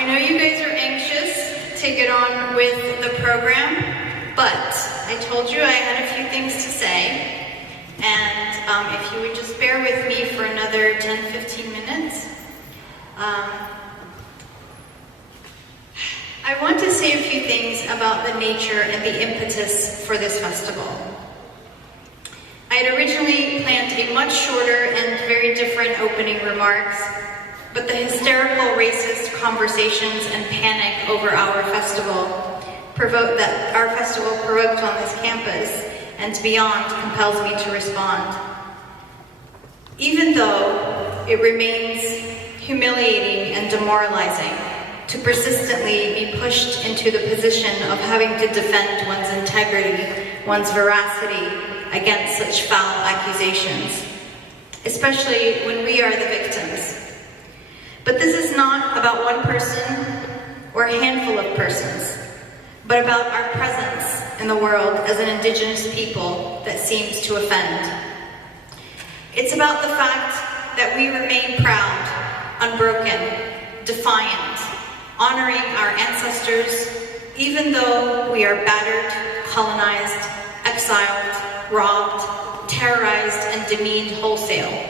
I know you guys are anxious to get on with the program, but I told you I had a few things to say, and if you would just bear with me for another 10-15 minutes. I want to say a few things about the nature and the impetus for this festival. I had originally planned a much shorter and very different opening remarks, but the hysterical racist conversations and panic over our festival provoked on this campus and beyond compels me to respond. Even though it remains humiliating and demoralizing to persistently be pushed into the position of having to defend one's integrity, one's veracity against such foul accusations, especially when we are the victims. But this is not about one person or a handful of persons, but about our presence in the world as an indigenous people that seems to offend. It's about the fact that we remain proud, unbroken, defiant, honoring our ancestors, even though we are battered, colonized, exiled, robbed, terrorized, and demeaned wholesale.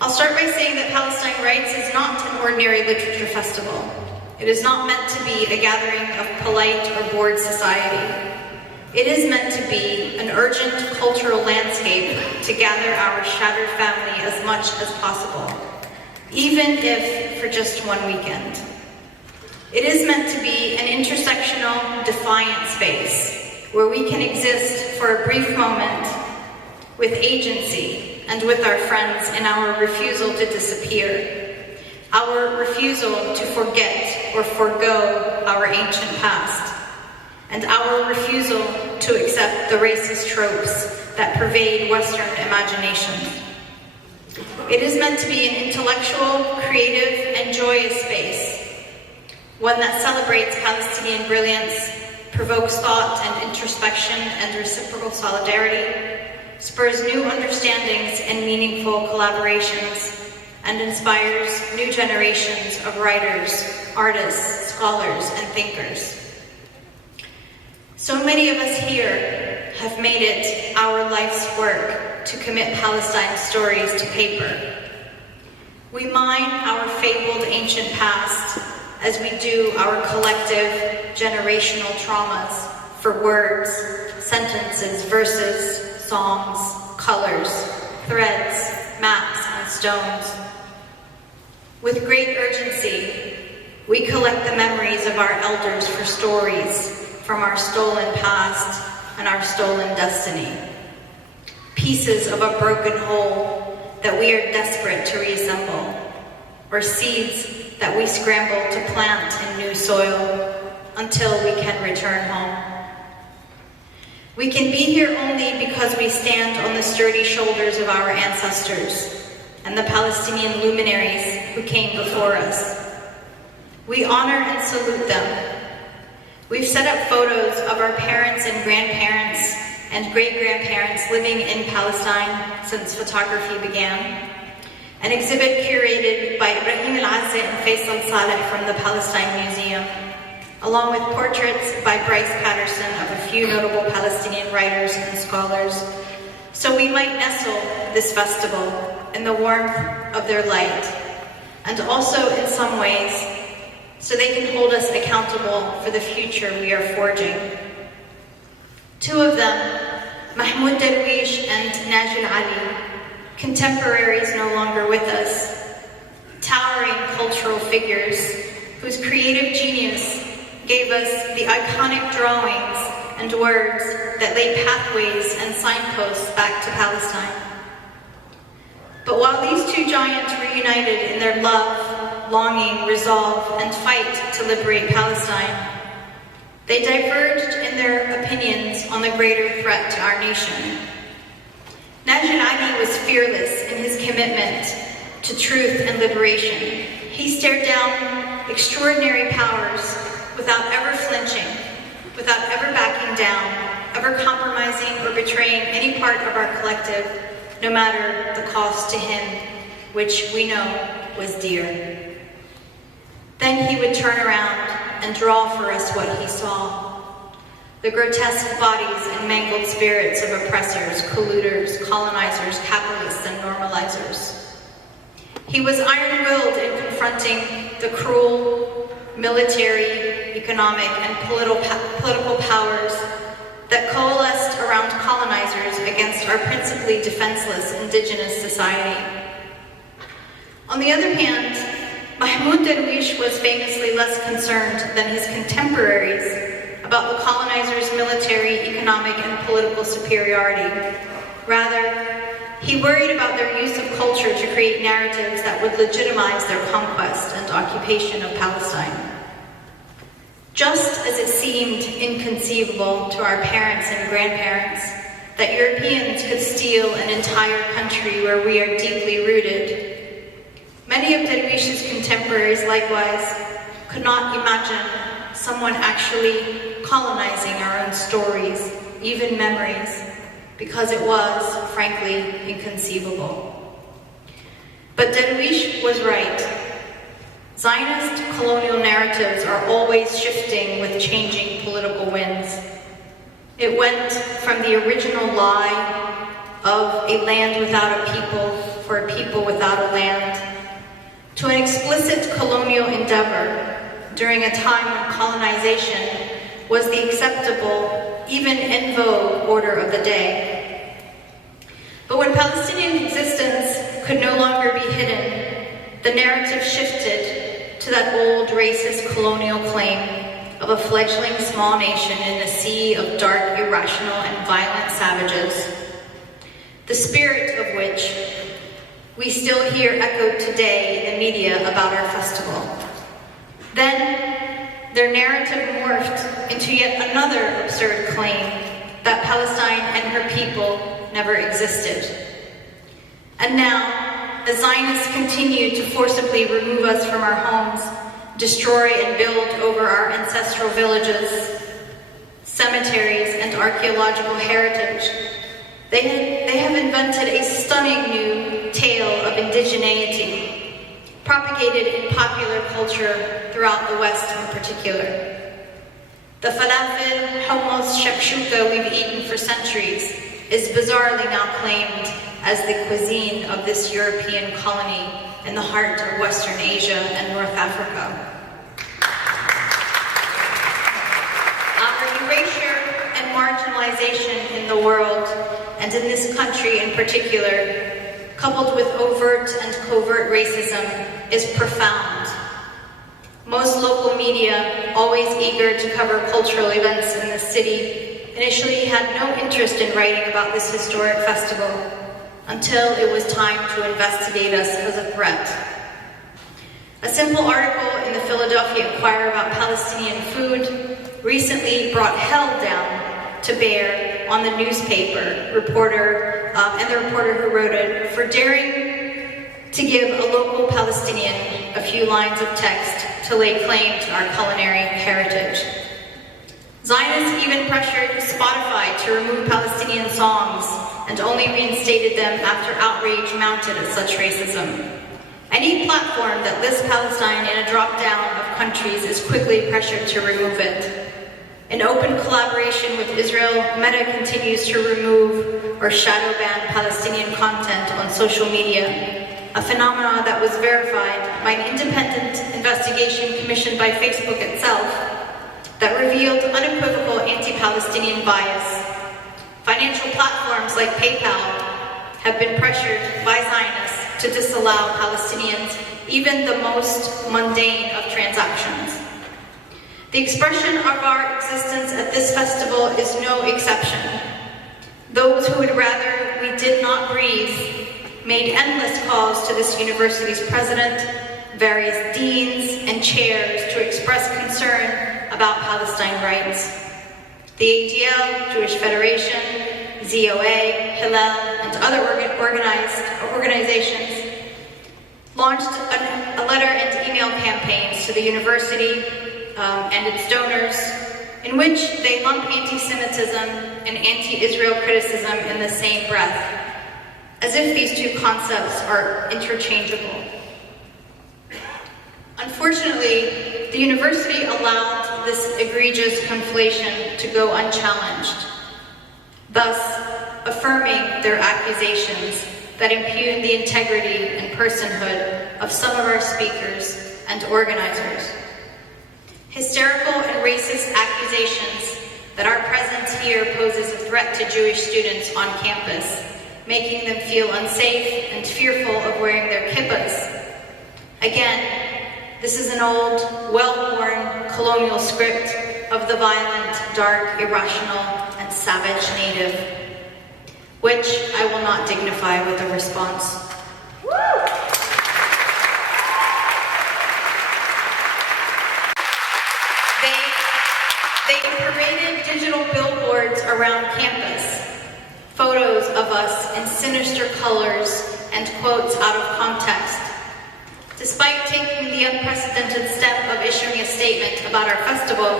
I'll start by saying that Palestine Writes is not an ordinary literature festival. It is not meant to be a gathering of polite or bored society. It is meant to be an urgent cultural landscape to gather our shattered family as much as possible, even if for just one weekend. It is meant to be an intersectional, defiant space where we can exist for a brief moment with agency and with our friends in our refusal to disappear, our refusal to forget or forgo our ancient past, and our refusal to accept the racist tropes that pervade Western imagination. It is meant to be an intellectual, creative, and joyous space, one that celebrates Palestinian brilliance, provokes thought and introspection and reciprocal solidarity, spurs new understandings and meaningful collaborations, and inspires new generations of writers, artists, scholars, and thinkers. So many of us here have made it our life's work to commit Palestine stories to paper. We mine our fabled ancient past as we do our collective generational traumas for words, sentences, verses, songs, colors, threads, maps, and stones. With great urgency, we collect the memories of our elders for stories from our stolen past and our stolen destiny. Pieces of a broken whole that we are desperate to reassemble, or seeds that we scramble to plant in new soil until we can return home. We can be here only because we stand on the sturdy shoulders of our ancestors and the Palestinian luminaries who came before us. We honor and salute them. We've set up photos of our parents and grandparents and great-grandparents living in Palestine since photography began. An exhibit curated by Ibrahim Al-Azzi and Faisal Saleh from the Palestine Museum, along with portraits by Bryce Patterson of a few notable Palestinian writers and scholars, so we might nestle this festival in the warmth of their light, and also in some ways, so they can hold us accountable for the future we are forging. Two of them, Mahmoud Darwish and Najil Ali, contemporaries no longer with us, towering cultural figures whose creative genius gave us the iconic drawings and words that laid pathways and signposts back to Palestine. But while these two giants reunited in their love, longing, resolve, and fight to liberate Palestine, they diverged in their opinions on the greater threat to our nation. Najil Ali was fearless in his commitment to truth and liberation. He stared down extraordinary powers without ever flinching, without ever backing down, ever compromising or betraying any part of our collective, no matter the cost to him, which we know was dear. Then he would turn around and draw for us what he saw. The grotesque bodies and mangled spirits of oppressors, colluders, colonizers, capitalists, and normalizers. He was iron-willed in confronting the cruel military, economic, and political powers that coalesced around colonizers against our principally defenseless indigenous society. On the other hand, Mahmoud Darwish was famously less concerned than his contemporaries about the colonizers' military, economic, and political superiority. Rather, he worried about their use of culture to create narratives that would legitimize their conquest and occupation of Palestine. Just as it seemed inconceivable to our parents and grandparents that Europeans could steal an entire country where we are deeply rooted, many of Darwish's contemporaries likewise could not imagine someone actually colonizing our own stories, even memories, because it was, frankly, inconceivable. But Darwish was right. Zionist colonial narratives are always shifting with changing political winds. It went from the original lie of a land without a people for a people without a land to an explicit colonial endeavor during a time when colonization was the acceptable, even in vogue, order of the day. But when Palestinian existence could no longer be hidden, the narrative shifted to that old racist colonial claim of a fledgling small nation in a sea of dark, irrational, and violent savages, the spirit of which we still hear echoed today in the media about our festival. Then, their narrative morphed into yet another absurd claim that Palestine and her people never existed. And now, as Zionists continue to forcibly remove us from our homes, destroy and build over our ancestral villages, cemeteries, and archaeological heritage, they have invented a stunning new tale of indigeneity, propagated in popular culture throughout the West in particular. The falafel, hummus, shakshuka we've eaten for centuries is bizarrely now claimed as the cuisine of this European colony in the heart of Western Asia and North Africa. Our erasure and marginalization in the world, and in this country in particular, coupled with overt and covert racism, is profound. Most local media, always eager to cover cultural events in the city, initially had no interest in writing about this historic festival until it was time to investigate us as a threat. A simple article in the Philadelphia Inquirer about Palestinian food recently brought hell down to bear on the newspaper reporter and the reporter who wrote it for daring to give a local Palestinian a few lines of text to lay claim to our culinary heritage. Zionists even pressured Spotify to remove Palestinian songs and only reinstated them after outrage mounted at such racism. Any platform that lists Palestine in a drop-down of countries is quickly pressured to remove it. In open collaboration with Israel, Meta continues to remove or shadow ban Palestinian content on social media, a phenomenon that was verified by an independent investigation commissioned by Facebook itself that revealed unequivocal anti-Palestinian bias. Financial platforms like PayPal have been pressured by Zionists to disallow Palestinians even the most mundane of transactions. The expression of our existence at this festival is no exception. Those who would rather we did not breathe made endless calls to this university's president, various deans, and chairs to express concern about Palestine rights. The ADL, Jewish Federation, ZOA, Hillel, and other organizations launched a letter and email campaigns to the university and its donors, in which they lump anti-Semitism and anti-Israel criticism in the same breath, as if these two concepts are interchangeable. Unfortunately, Unfortunately, the university allowed this egregious conflation to go unchallenged, thus affirming their accusations that impugn the integrity and personhood of some of our speakers and organizers. Hysterical and racist accusations that our presence here poses a threat to Jewish students on campus, making them feel unsafe and fearful of wearing their kippahs. Again, this is an old, well-worn colonial script of the violent, dark, irrational, and savage native, which I will not dignify with a response. They paraded digital billboards around campus, photos of us in sinister colors and quotes out of context. Despite taking the unprecedented step of issuing a statement about our festival,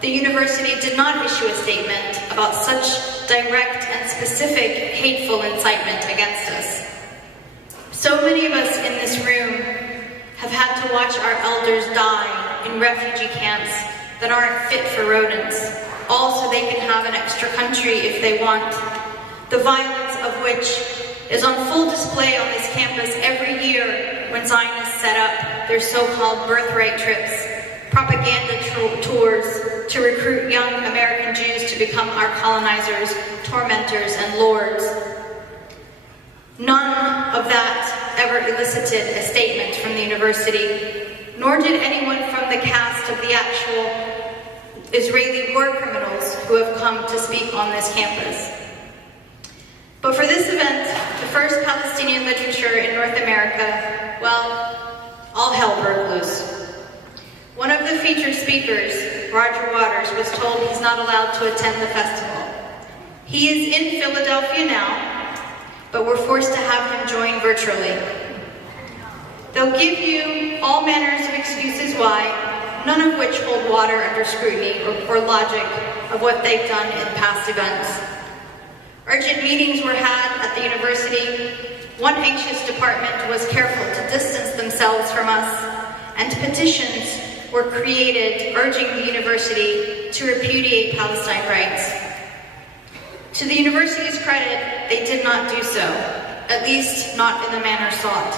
the university did not issue a statement about such direct and specific hateful incitement against us. So many of us in this room have had to watch our elders die in refugee camps that aren't fit for rodents, all so they can have an extra country if they want, the violence of which is on full display on this campus every year when Zionists set up their so-called birthright trips, propaganda tours to recruit young American Jews to become our colonizers, tormentors, and lords. None of that ever elicited a statement from the university, nor did anyone from the cast of the actual Israeli war criminals who have come to speak on this campus. But for this event, the first Palestinian literature in North America, well, all hell broke loose. One of the featured speakers, Roger Waters, was told he's not allowed to attend the festival. He is in Philadelphia now, but we're forced to have him join virtually. They'll give you all manners of excuses why, none of which hold water under scrutiny or logic of what they've done in past events. Urgent meetings were had at the university. One anxious department was careful to distance themselves from us, and petitions were created urging the university to repudiate Palestine rights. To the university's credit, they did not do so, at least not in the manner sought.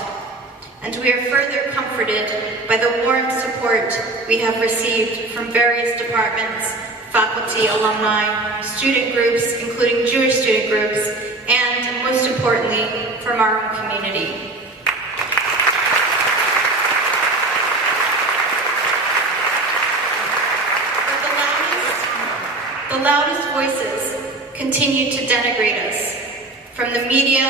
And we are further comforted by the warm support we have received from various departments, faculty, alumni, student groups, including Jewish student groups, and most importantly, from our own community. But the loudest voices continue to denigrate us. From the media,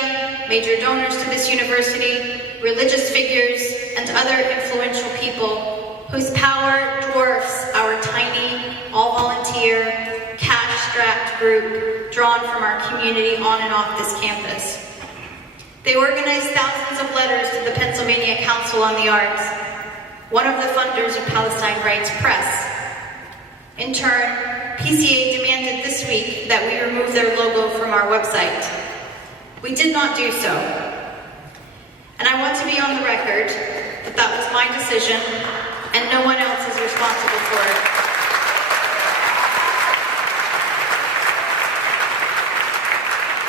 major donors to this university, religious figures, and other influential people whose power dwarfs our tiny, all-volunteer, cash-strapped group drawn from our community on and off this campus. They organized thousands of letters to the Pennsylvania Council on the Arts, one of the funders of Palestine Rights Press. In turn, PCA demanded this week that we remove their logo from our website. We did not do so. And I want to be on the record that that was my decision and no one else is responsible for it.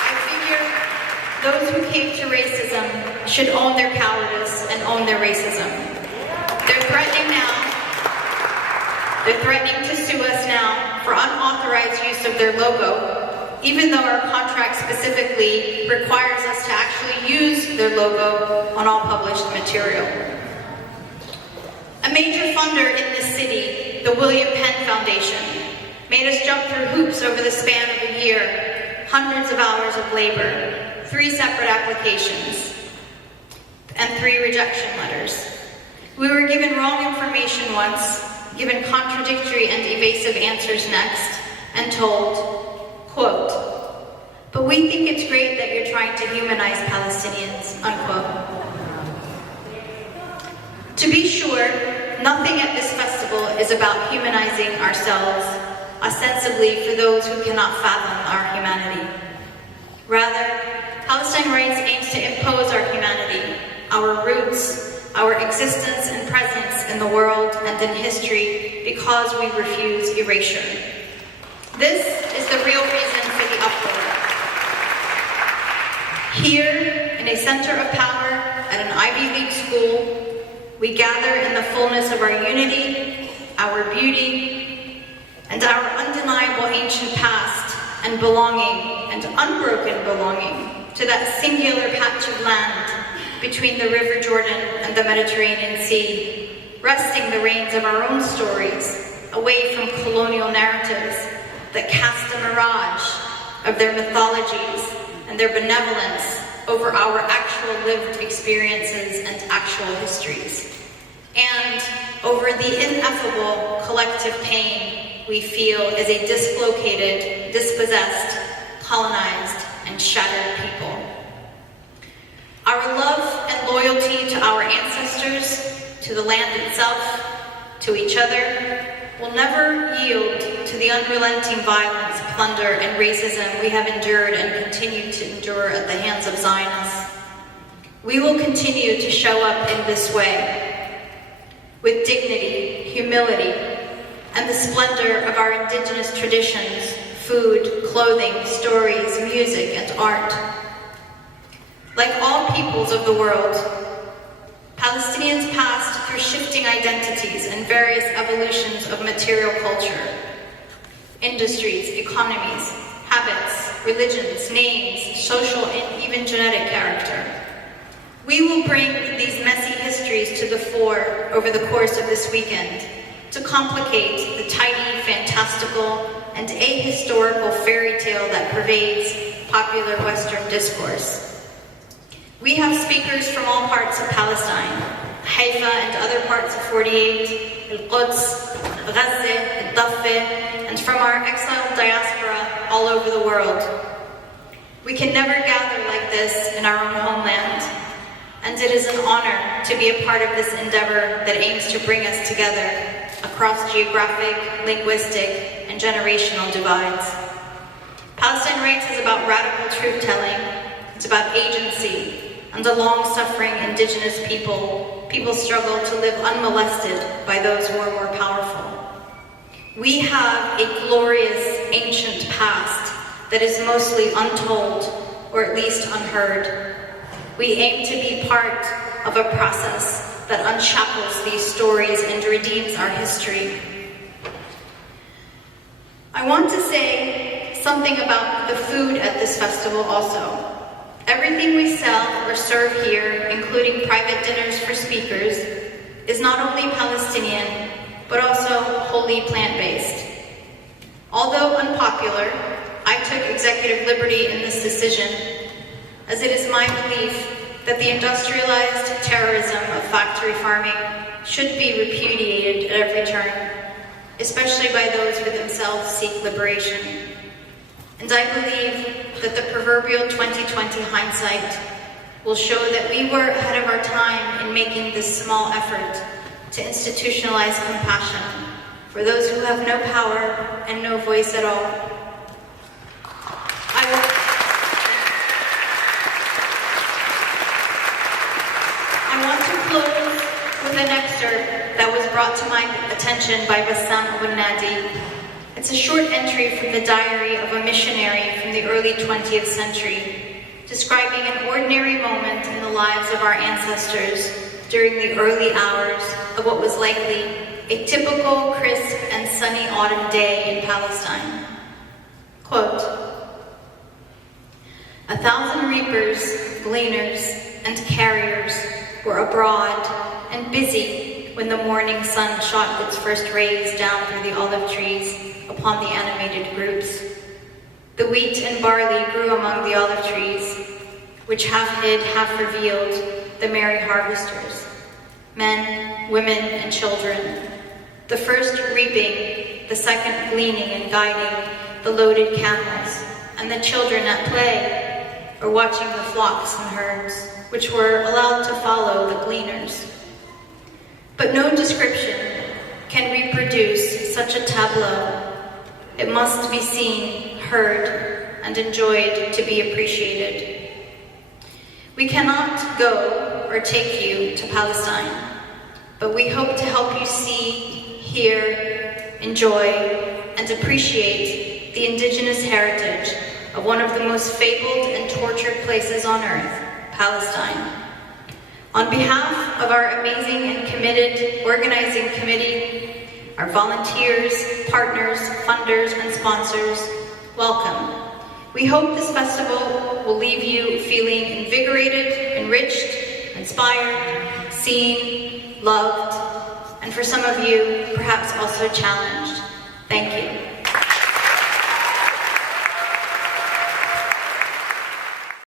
I figure those who came to racism should own their cowardice and own their racism. They're threatening to sue us now for unauthorized use of their logo, even though our contract specifically requires us to actually use their logo on all published material. A major funder in this city, the William Penn Foundation, made us jump through hoops over the span of a year, hundreds of hours of labor, 3 separate applications, and 3 rejection letters. We were given wrong information once, given contradictory and evasive answers next, and told, quote, "But we think it's great that you're trying to humanize Palestinians," unquote. To be sure, nothing at this festival is about humanizing ourselves, ostensibly for those who cannot fathom our humanity. Rather, Palestine Rights aims to impose our humanity, our roots, our existence and presence in the world and in history because we refuse erasure. This is the real reason for the uproar. Here, in a center of power at an Ivy League school, we gather in the fullness of our unity, our beauty, and our undeniable ancient past and belonging and unbroken belonging to that singular patch of land between the River Jordan and the Mediterranean Sea, resting the reins of our own stories away from colonial narratives that cast a mirage of their mythologies and their benevolence over our actual lived experiences and actual histories, and over the ineffable collective pain we feel as a dislocated, dispossessed, colonized, and shattered people. Our love and loyalty to our ancestors, to the land itself, to each other, will never yield to the unrelenting violence, plunder, and racism we have endured and continue to endure at the hands of Zionists. We will continue to show up in this way, with dignity, humility, and the splendor of our indigenous traditions, food, clothing, stories, music, and art. Like all peoples of the world, Palestinians passed through shifting identities and various evolutions of material culture, industries, economies, habits, religions, names, social, and even genetic character. We will bring these messy histories to the fore over the course of this weekend to complicate the tidy, fantastical, and ahistorical fairy tale that pervades popular Western discourse. We have speakers from all parts of Palestine, Haifa and other parts of 48, Al-Quds, Gaza, Al-Dafeh, and from our exiled diaspora all over the world. We can never gather like this in our own homeland, and it is an honor to be a part of this endeavor that aims to bring us together across geographic, linguistic, and generational divides. Palestine Writes is about radical truth-telling. It's about agency and the long-suffering indigenous people struggle to live unmolested by those who are more powerful. We have a glorious ancient past that is mostly untold, or at least unheard. We aim to be part of a process that unshackles these stories and redeems our history. I want to say something about the food at this festival also. Everything we sell or serve here, including private dinners for speakers, is not only Palestinian, but also wholly plant-based. Although unpopular, I took executive liberty in this decision, as it is my belief that the industrialized terrorism of factory farming should be repudiated at every turn, especially by those who themselves seek liberation. And I believe that the proverbial 2020 hindsight will show that we were ahead of our time in making this small effort to institutionalize compassion for those who have no power and no voice at all. I want to close with an excerpt that was brought to my attention by Bassam Abulnadi. It's a short entry from the diary of a missionary from the early 20th century, describing an ordinary moment in the lives of our ancestors during the early hours of what was likely a typical crisp and sunny autumn day in Palestine. Quote, "1,000 reapers, gleaners, and carriers were abroad and busy when the morning sun shot its first rays down through the olive trees upon the animated groups. The wheat and barley grew among the olive trees, which half hid, half revealed the merry harvesters, men, women, and children, the first reaping, the second gleaning and guiding the loaded camels, and the children at play, or watching the flocks and herds, which were allowed to follow the gleaners. But no description can reproduce such a tableau. It must be seen, heard, and enjoyed to be appreciated. We cannot go or take you to Palestine, but we hope to help you see, hear, enjoy, and appreciate the indigenous heritage of one of the most fabled and tortured places on earth, Palestine. On behalf of our amazing and committed organizing committee, our volunteers, partners, funders, and sponsors, welcome. We hope this festival will leave you feeling invigorated, enriched, inspired, seen, loved, and for some of you, perhaps also challenged. Thank you.